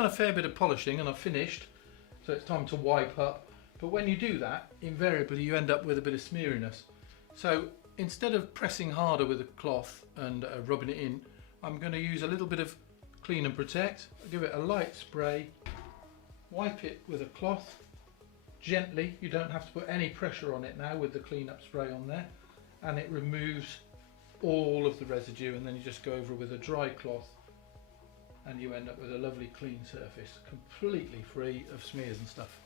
done a fair bit of polishing and I've finished, so it's time to wipe up. But when you do that, invariably you end up with a bit of smeariness. So instead of pressing harder with a cloth and rubbing it in, I'm going to use a little bit of Clean and Protect. I'll give it a light spray, wipe it with a cloth gently. You don't have to put any pressure on it now with the clean up spray on there, and it removes all of the residue, and then you just go over with a dry cloth and you end up with a lovely clean surface, completely free of smears and stuff.